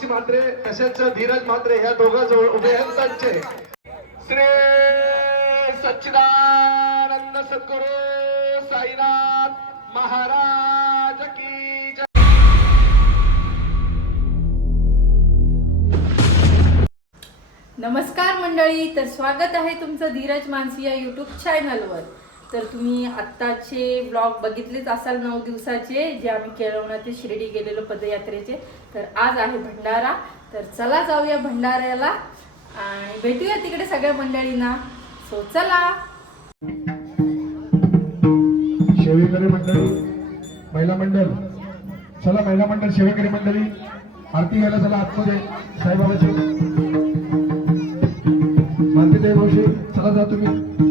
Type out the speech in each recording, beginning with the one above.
मानसी म्हात्रे तसेच धीरज म्हात्रे ह्या दोघा जवळ उभे आहेत त्यांचे श्री सच्चिदानंद सद्गुरु साईनाथ महाराज की जय. नमस्कार मंडळी तर स्वागत आहे तुमचं धीरज मानसी या यूट्यूब चॅनलवर तर तुम्ही आत्ताचे ब्लॉग बघितलेच असाल नऊ दिवसाचे जे आम्ही केळवणा शिर्डी गेलेलो पदयात्रेचे. तर आज आहे भंडारा. तर चला जाऊया भंडाऱ्याला आणि भेटूया तिकडे सगळ्या मंडळींना. सो चला. शेवेकरी मंडळी महिला मंडळ. चला महिला मंडळ शेवेकरी मंडळी. आरती घ्यायला चला आतमध्ये. साईबाबाची. मालतीदेव मावशी चला जा तुम्ही.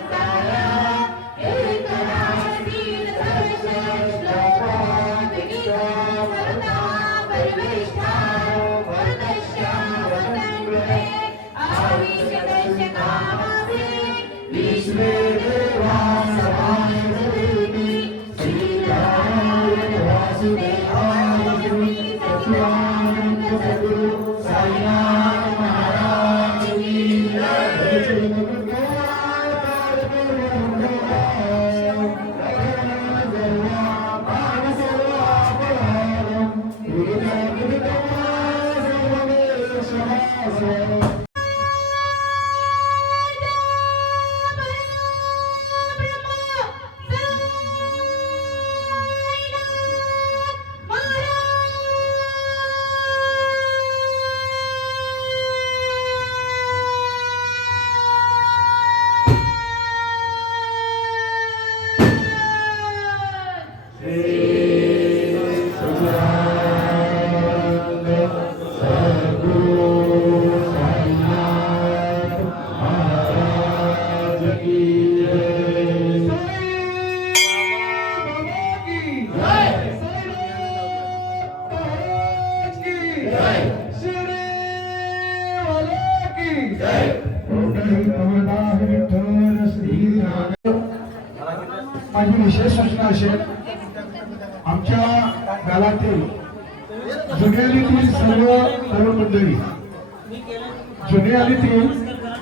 Amen. सर्व तरुण मंडळी. जुन्यालीतील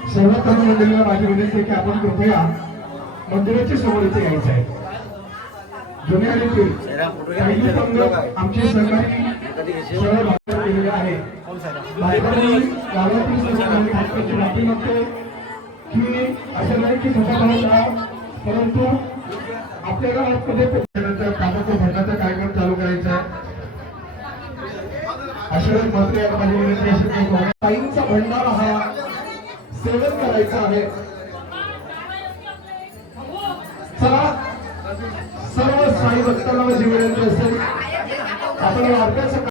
सर्व तरुण मंडळीला माझी विनंती आहे की आपण कृपया मंदिराच्या समोर इथे यायचं आहे. जुन्यालीतील काही संघ आमचे सहकारी सर्व भागात केलेले आहे बायकांनी गावातील सर्व की असं नाही की मोठा गाव परंतु आपल्या गावामध्ये कामाचा भरण्याचा कार्यक्रम चालू करायचा आहे अशा वेळी आता माझी विनंती अशी की ताईंचा भंडारा हा सेवन करायचा आहे. चला सर्व साई भक्तांना माझी विनंती असेल. आपण वारकऱ्याचं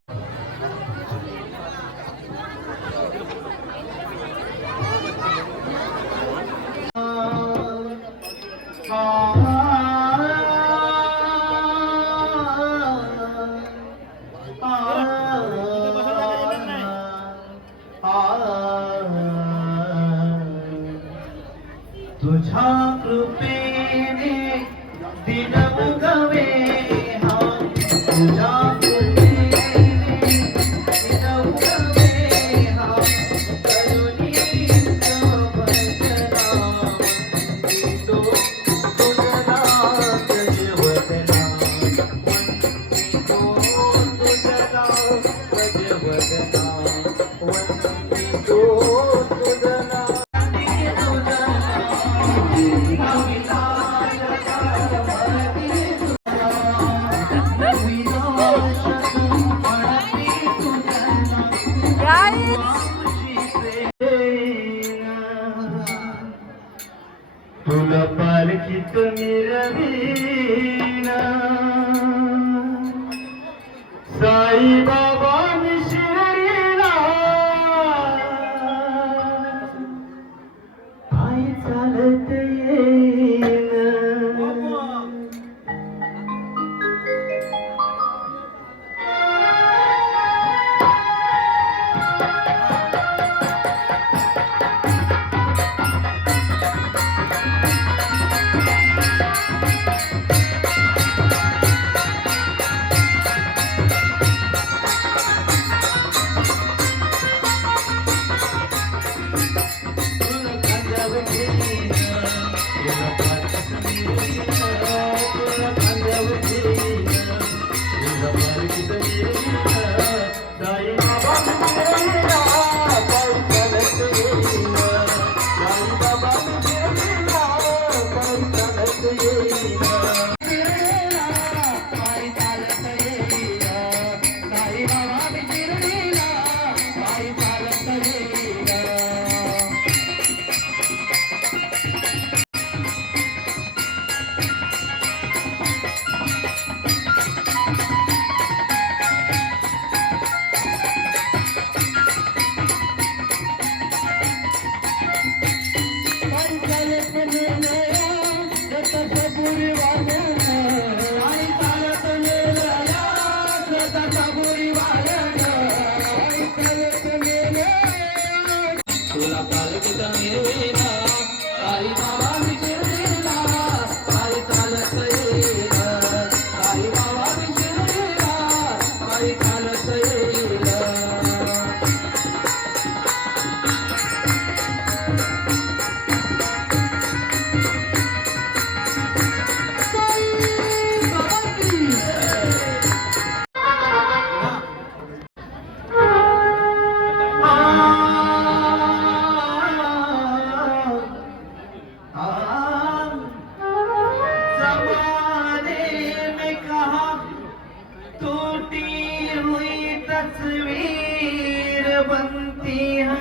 तस्वीर बनती है।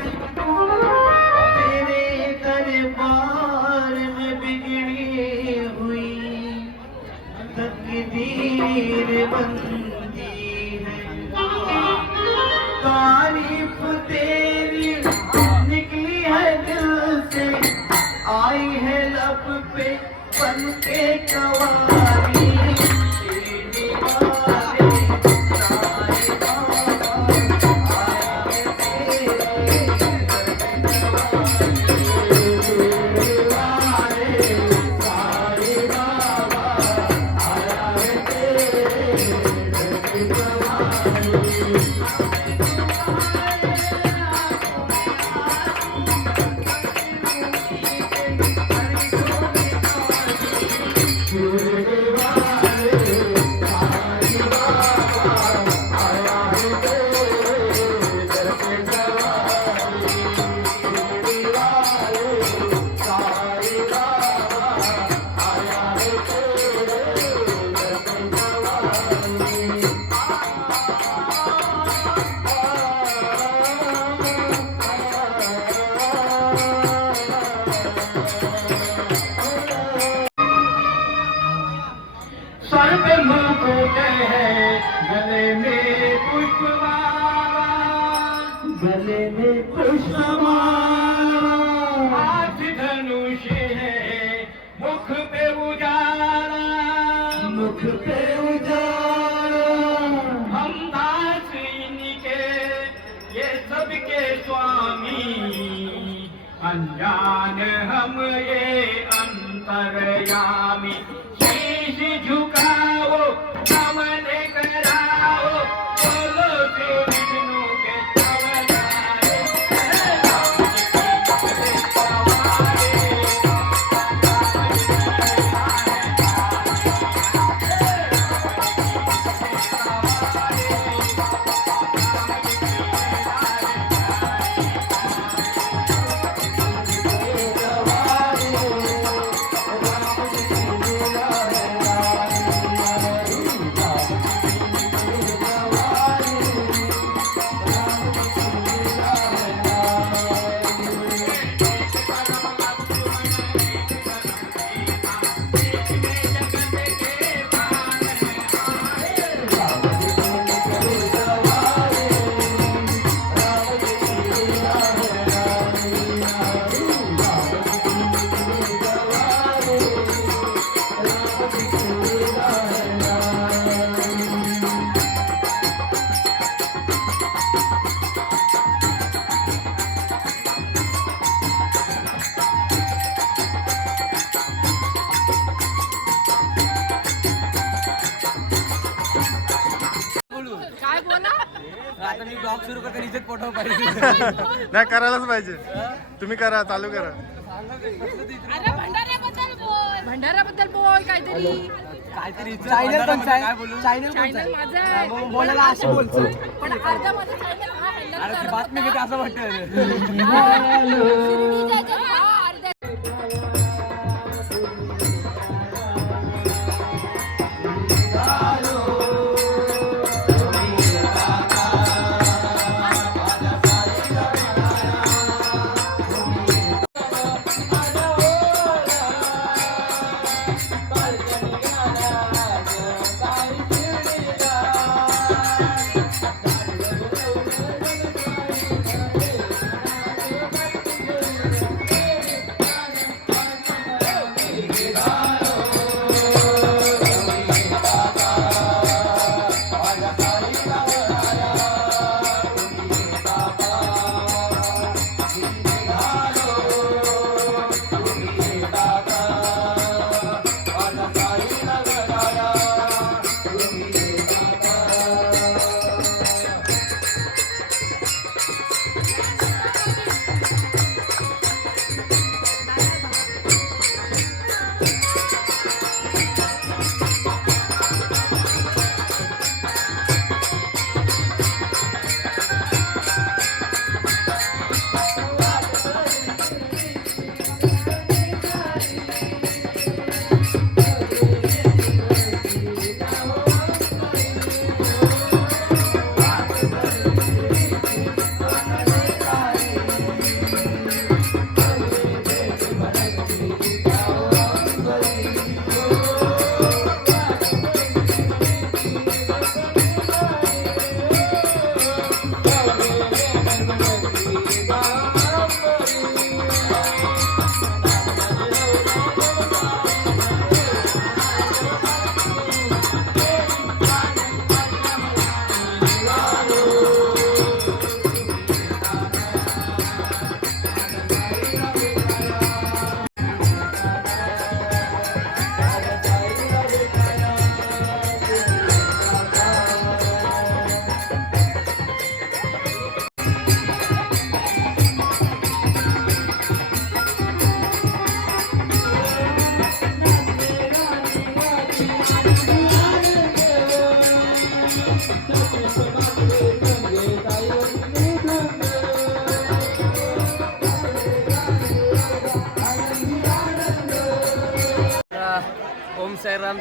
तेरे दरबार में बिगड़ी हुई तकदीर बनती है। तारीफ तेरी निकली है दिल से आई है लब पे बन के कवा में पुष्पमाला हाथ धनुष है मुख पे उजाला. मुख पे उजाला. हम दास इनके ये सबके स्वामी। अनजान हम ये अंतरयामी। आता मी ब्लॉग सुरू करतो इज्जत पोटाव पाहिजे. नाही करायलाच पाहिजे. तुम्ही करा चालू करा. अरे भंडाऱ्याबद्दल बोल. भंडाऱ्याबद्दल बोल काहीतरी. काहीतरी चॅनल पण काय बोलू? चॅनल चॅनल माझं आहे. बोलायला असे बोलतो. पण अर्धा माझा चॅनल हा handle अरे ती बातमी असं वाटतं शिर्डीचा जो हा अर्धा. ओम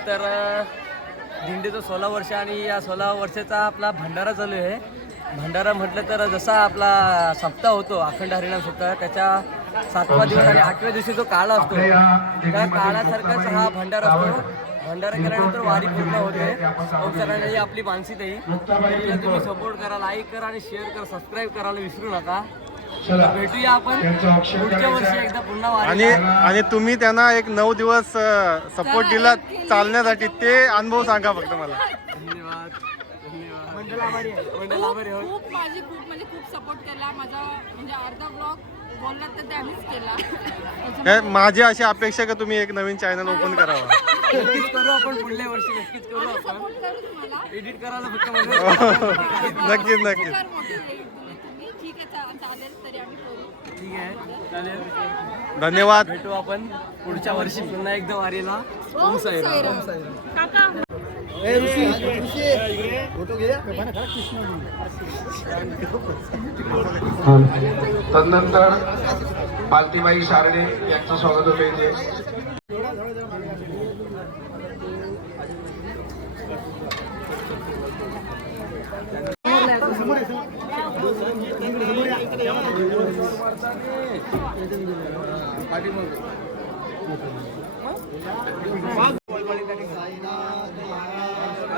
तर दिंडीचं सोळा वर्ष आणि या सोळा वर्षाचा आपला भंडारा चालू आहे. भंडारा म्हटलं तर जसा आपला सप्ताह होतो अखंड हरिणाम सप्ताह त्याच्या सातवा दिवस आणि आठव्या दिवशी जो काळा असतो त्या काळासारखाच हा भंडारा असतो. भंडारा केल्यानंतर वारी पूर्ण होते. ही आपली मानसिक आहे तुम्ही सपोर्ट करा लाईक करा आणि शेअर करा सबस्क्राईब करायला विसरू नका. भेटूया आपण. त्यांचं औक्षण पुढच्या वर्षी करायचं आहे. एकदा पुन्हा वारी आणि आणि तुम्ही त्यांना एक नऊ दिवस सपोर्ट दिला चालण्यासाठी. ते अनुभव सांगा फक्त मला. धन्यवाद आभारी आभारी खूप माझी खूप म्हणजे खूप सपोर्ट केला. माझा म्हणजे अर्धा ब्लॉग बोललात तर त्यांनीच केला. काय माझी अशी अपेक्षा का तुम्ही एक नवीन चॅनल ओपन करावा? नक्कीच करू आपण पुढल्या वर्षी नक्कीच करू आपण. सपोर्ट करू तुम्हाला. एडिट करायला फक्त नक्कीच नक्कीच फार मोठी आहे तुम्ही तुम्ही ठीक आहे. चालेल धन्यवाद. भेटू आपण पुढच्या वर्षी पुन्हा एकदा वारीला. ओम साईराम. ओम साईराम. तदनंतर पालतीबाई शारडे यांचं स्वागत होते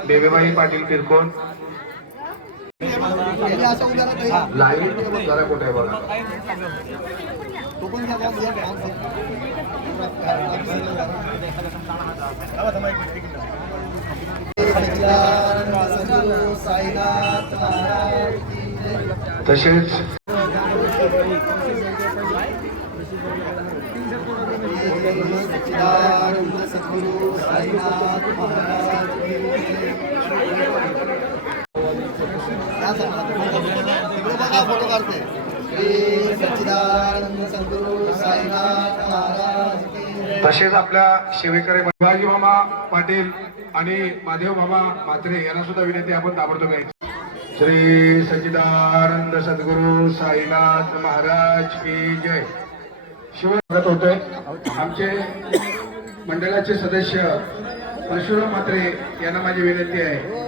देवेबाई पाटील किरकोण लाईव्ह जरा कुठे आहे बघा. तसेच तसेच आपल्या सेवेकरी शिवाजी मामा पाटील आणि माधव मामा म्हात्रे यांना सुद्धा विनंती आपण ताबडतोब घ्यायची श्री सच्चिदानंद सद्गुरू साईनाथ महाराज की जय. शिवगत होते आमचे मंडळाचे सदस्य परशुराम म्हात्रे यांना माझी विनंती आहे.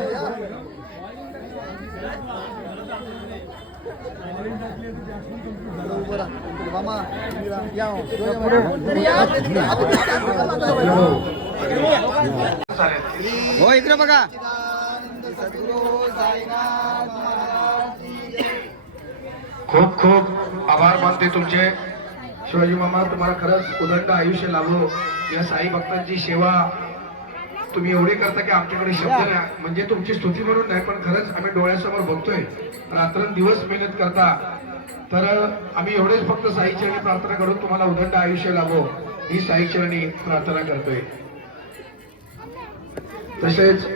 हो इकडे बघा. खूप खूप आभार मानते तुमचे. शिवाजी मामा तुम्हाला खरंच उदंड आयुष्य लाभो. या साई भक्तांची सेवा तुम्ही एवढे करता की आमच्याकडे शब्द नाही. म्हणजे तुमची स्तुती म्हणून नाही पण खरंच आम्ही डोळ्यासमोर बघतोय. रात्रंदिवस मेहनत करता. तर आम्ही एवढेच फक्त साई चरणी प्रार्थना करून तुम्हाला उदंड आयुष्य लाभो. ही साई चरणी प्रार्थना करतोय. तसेच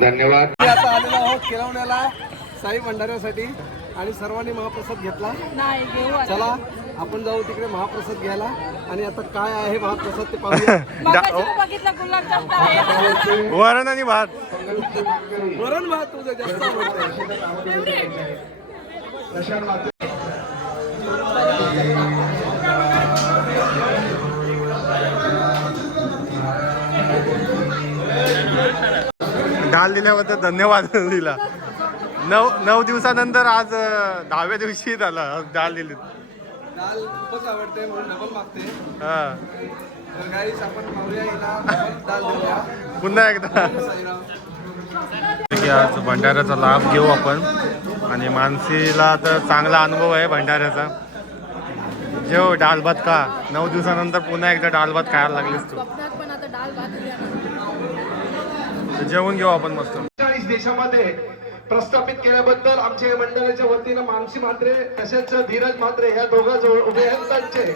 धन्यवाद. आता आलेलो आहोत किरवण्याला साई भंडाऱ्यासाठी आणि सर्वांनी महाप्रसाद घेतला. चला आपण जाऊ तिकडे महाप्रसाद घ्यायला. आणि आता काय आहे महाप्रसाद ते पाहूया. वरण आणि भात. वरण भात तुझं जास्त डाल दिल्याबद्दल धन्यवाद दिला. नऊ नऊ दिवसानंतर आज दहाव्या दिवशी झाला डाल दिली. दाल खूपच आवडते म्हणून डबल मागते. हा. तर गाईस आपण पाहूया हिला डबल दाल देऊया. पुन्हा एकदा. आज भंडाऱ्याचा लाभ घेऊ आपण. आणि मानसीला तर चांगला अनुभव आहे भंडाऱ्याचा. जेव डाल भात का नऊ दिवसानंतर पुन्हा एकदा डाल भात खायला लागलीस तू स्वप्नात पण आता डाळ भात उद्या ना. तर जेवून घेऊ आपण मस्त. चाळीस देशामध्ये प्रस्थापित केल्याबद्दल आमच्या मंडळाच्या वतीनं मानसी म्हात्रे तसेच धीरज म्हात्रे ह्या दोघा जवळ उभे आहेत त्यांचे.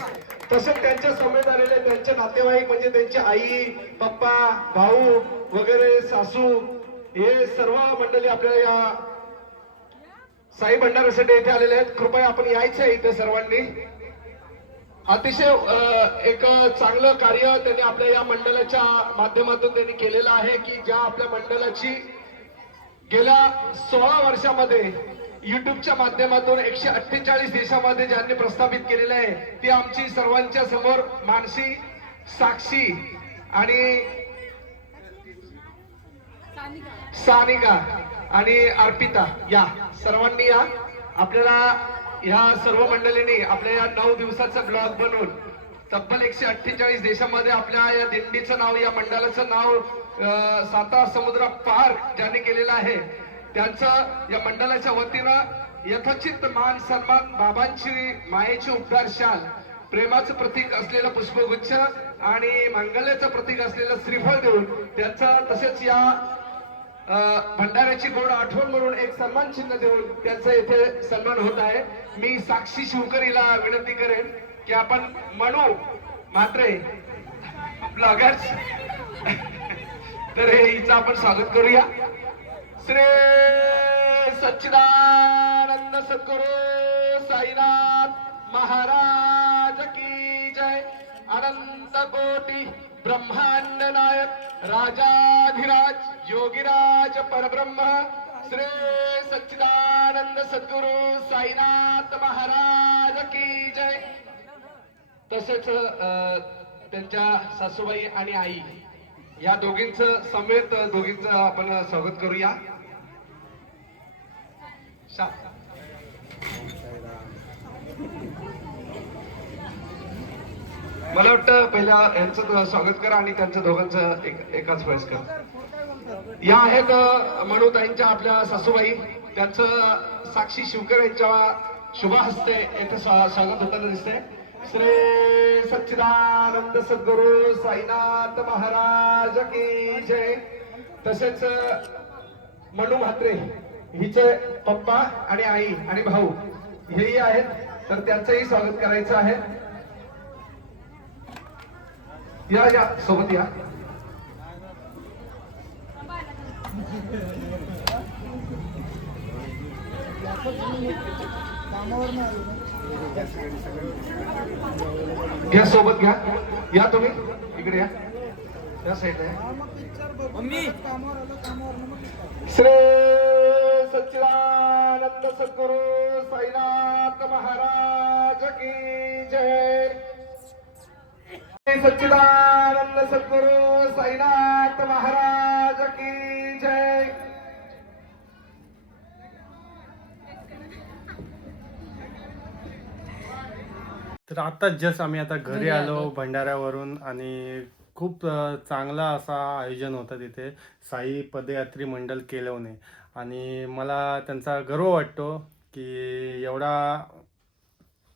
तसेच त्यांच्या समेत आलेले त्यांचे नातेवाईक म्हणजे त्यांची आई पप्पा भाऊ वगैरे सासू हे सर्व मंडळी आपल्याला या साई भंडारासाठी इथे आलेले आहेत. कृपया आपण यायचं इथे सर्वांनी. अतिशय एक चांगलं कार्य त्यांनी आपल्या या मंडळाच्या माध्यमातून त्यांनी केलेलं आहे की ज्या आपल्या मंडळाची गेल्या सोळा वर्षामध्ये युट्यूबच्या माध्यमातून एकशे अठ्ठेचाळीस देशामध्ये ज्यांनी प्रस्थापित केलेलं आहे ती आमची सर्वांच्या समोर मानसी साक्षी आणि सानिका आणि अर्पिता या सर्वांनी या आपल्याला ह्या सर्व मंडळींनी आपल्या या नऊ दिवसाचा ब्लॉग बनवून तब्बल एकशे अठ्ठेचाळीस देशामध्ये आपल्या या दिंडीचं नाव या मंडळाचं नाव सातारा साता समुद्र पार ज्यांनी केलेलं आहे त्यांचं या मंडळाच्या वतीनं यथोचित मान सन्मान बाबांची मायेची उपकार शाल प्रेमाचं प्रतीक असलेलं पुष्पगुच्छ आणि मांगल्याचं प्रतीक असलेलं श्रीफळ देऊन त्यांचं तसेच या भंडाऱ्याची गोड आठवण म्हणून एक सन्मान चिन्ह देऊन त्यांचा येथे सन्मान होत आहे. मी साक्षी शिवकरीला विनंती करेन की आपण म्हणू मात्रे ब्लॉगर्स तर हे हिचं आपण स्वागत करूया. श्री सच्चिदानंद सद्गुरु साईनाथ महाराज की जय. अनंत कोटी. ब्रह्मांड नायक राजाधिराज योगीराज परब्रह्म श्री सच्चिदानंद सद्गुरु साईनाथ महाराज की जय. तसेच त्यांच्या सासूबाई आणि आई या दोघींच समेत दोघींच आपण स्वागत करूया. मला वाटतं पहिल्या यांचं स्वागत करा आणि त्यांचं दोघांचं एक एकाच वेळेस करा या आहेत अ, मनोताईंच्या आपल्या सासूबाई. त्यांचं साक्षी शिवकर यांच्या शुभ हस्ते येथे स्वागत होताना दिसते श्री सच्चिदानंद सद्गुरु साईनाथ महाराज की जय. तसेच मनु म्हात्रे हिचे पप्पा आणि आई आणि भाऊ हेही आहेत. तर त्यांचंही स्वागत करायचं आहे. या या सोबत या. घ्या सोबत घ्या. या तुम्ही. इकडे या. या साईडला या. श्री सच्चिदानंद सद्गुरु साईनाथ. सच्चिदानंद सद्गुरु साईनाथ महाराज की जय. तर आता जस्ट आम्ही आता घरी आलो. भंडाऱ्यावरून आणि खूप चांगला असा आयोजन होतं तिथे. साई पदयात्री मंडळ केलवणे. आणि मला त्यांचा गर्व वाटतो की एवढा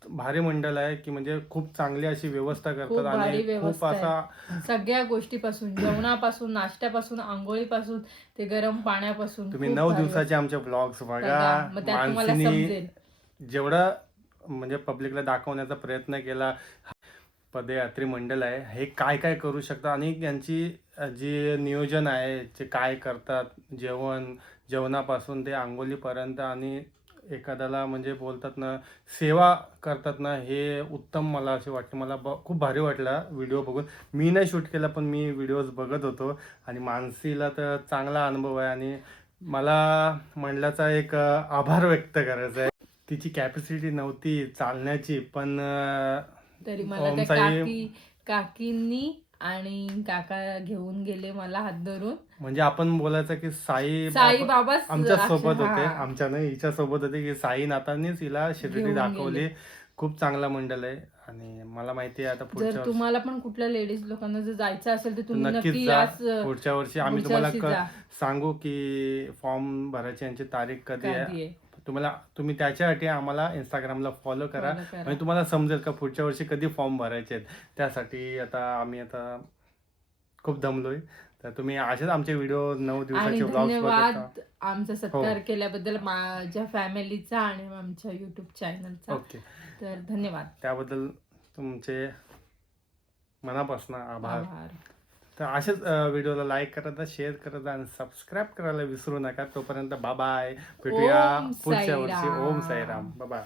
भारी मंडळ आहे की म्हणजे खूप चांगली अशी व्यवस्था खूप करतात भारी आणि खूप व्यवस्था असा. सगळ्या गोष्टीपासून जेवणापासून नाश्त्यापासून आंघोळीपासून ते गरम पाण्यापासून तुम्ही खूप नऊ भारी दिवसाचे आमचे ब्लॉग्स बघा बघा. मग त्यात तुम्हाला मानसीने समजेल जेवढा म्हणजे पब्लिकला दाखवण्याचा प्रयत्न केला पदयात्री मंडळ आहे हे काय काय करू शकतात आणि यांची अ, जे नियोजन आहे जे काय करतात जेवण जेवणापासून ते आंघोलीपर्यंत आणि एखाद्याला म्हणजे बोलतात ना सेवा करतात ना हे उत्तम मला असे वाटते. मला ब खूप भारी वाटला व्हिडिओ बघून. मी नाही शूट केला पण मी व्हिडिओज बघत होतो. आणि मानसीला तर चांगला अनुभव आहे. आणि मला मंडळाचा एक आभार व्यक्त करायचा आहे. तिची कॅपॅसिटी नव्हती चालण्याची पण तरी मला काकी काकींनी आणि काका घेऊन गेले मला हात धरून म्हणजे आपण बोलायचं की साई साई बाबा आमच्यासोबत. होते आमच्या नाही हिच्या सोबत होते की साईनाथांनीच हिला शिर्डी दाखवली. खूप चांगला मंडळ आहे आणि मला माहिती आहे आता पुढच्या जर तुम्हाला पण कुठल्या लेडीज लोकांना जर जायचं असेल तर तुम्ही नक्कीच नक्की जा पुढच्या वर्षी आम्ही तुम्हाला. सांगू की फॉर्म भरायची यांची तारीख कधी आहे. तुम्हाला तुम्ही त्याच्यासाठी आम्हाला इंस्टाग्रामला फॉलो करा. Follow करा. म्हणजे तुम्हाला समजेल का पुढच्या वर्षी कधी फॉर्म भरायचे आहेत. त्यासाठी आता आम्ही आता खूप दमलोय. तर तुम्ही असेच आमचे व्हिडिओ नऊ आणि दिवसाचे ब्लॉग्स बघत धन्यवाद. आमचा हो. सत्कार केल्याबद्दल माझ्या फॅमिलीचा आणि आमच्या युट्यूब चॅनलचा ओके. तर धन्यवाद. त्याबद्दल तुमचे मनापासून आभार. आभार. तर असेच व्हिडिओला लाईक करत जा शेअर करत जा आणि सबस्क्राईब करायला विसरू नका. तोपर्यंत बाय भेटूया पुढच्या वर्षी. ओम साईराम. बाय.